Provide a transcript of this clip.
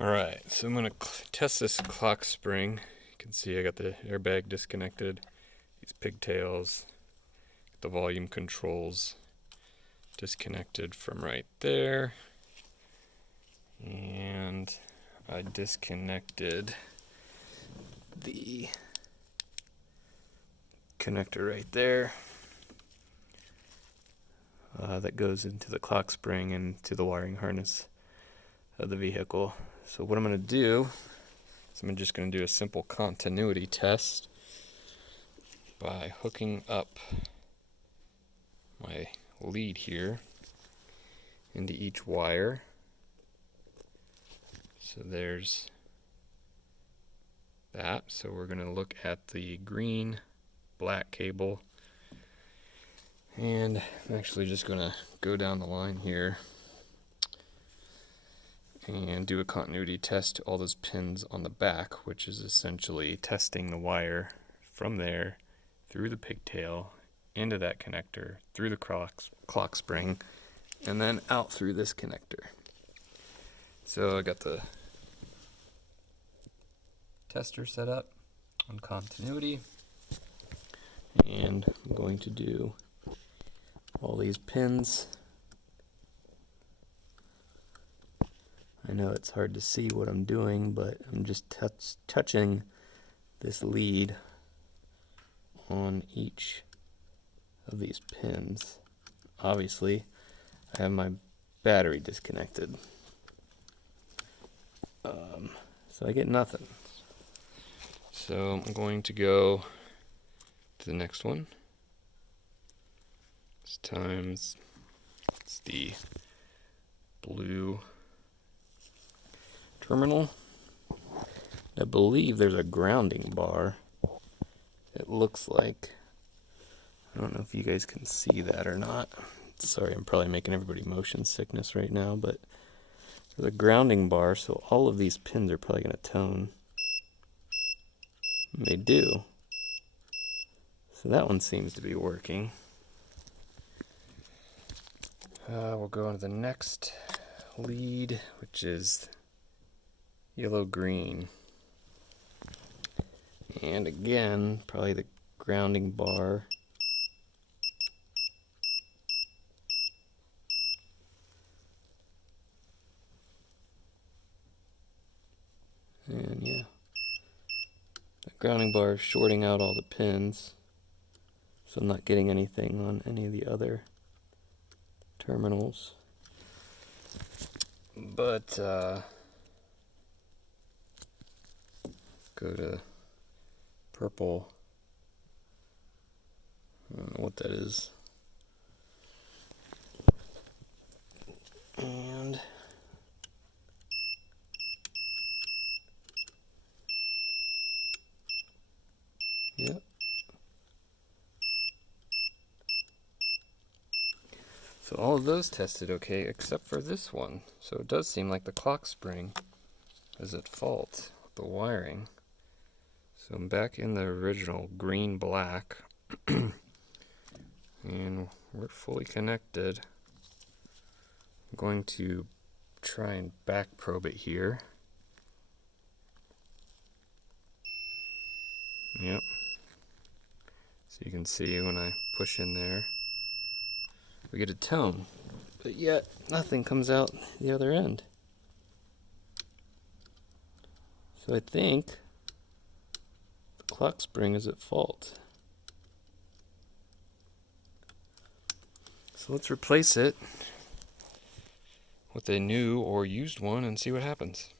Alright, so I'm going to test this clock spring. You can see I got the airbag disconnected, these pigtails, the volume controls disconnected from right there, and I disconnected the connector right there that goes into the clock spring and to the wiring harness of the vehicle. So what I'm going to do is I'm just going to do a simple continuity test by hooking up my lead here into each wire. So there's that. So we're going to look at the green black cable, and I'm actually just going to go down the line here and do a continuity test to all those pins on the back, which is essentially testing the wire from there through the pigtail into that connector, through the clock spring, and then out through this connector. So I got the tester set up on continuity, and I'm going to do all these pins. I know it's hard to see what I'm doing, but I'm just touching this lead on each of these pins. Obviously, I have my battery disconnected, so I get nothing. So I'm going to go to the next one. This time it's the blue terminal. I believe there's a grounding bar. It looks like. I don't know if you guys can see that or not. Sorry, I'm probably making everybody motion sickness right now, but there's a grounding bar, so all of these pins are probably going to tone. And they do. So that one seems to be working. We'll go on to the next lead, which is yellow-green. And again, probably the grounding bar. And yeah, the grounding bar is shorting out all the pins, so I'm not getting anything on any of the other terminals. But go to purple. I don't know what that is. And yep. So all of those tested okay, except for this one. So it does seem like the clock spring is at fault with the wiring. So I'm back in the original green-black, and we're fully connected. I'm going to try and back probe it here. Yep. So you can see when I push in there, we get a tone, but yet nothing comes out the other end. So I think the clock spring is at fault. So let's replace it with a new or used one and see what happens.